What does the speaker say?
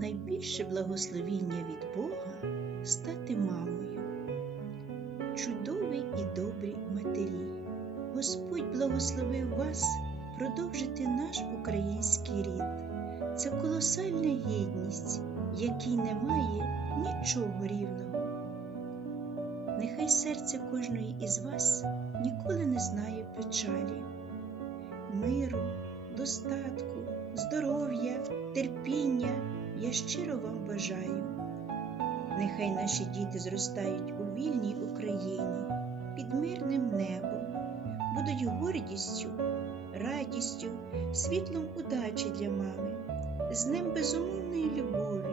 найбільше благословіння від Бога стати мамою. Чудові і добрі матері. Господь благословив вас продовжити наш український рід. Це колосальна гідність, якій немає нічого рівного. Нехай серце кожної із вас ніколи не знає печалі, миру, достатку, здоров'я, терпіння я щиро вам бажаю. Нехай наші діти зростають у вільній Україні під мирним небом, будуть гордістю, радістю, світлом удачі для мами, з ним безумовної любові,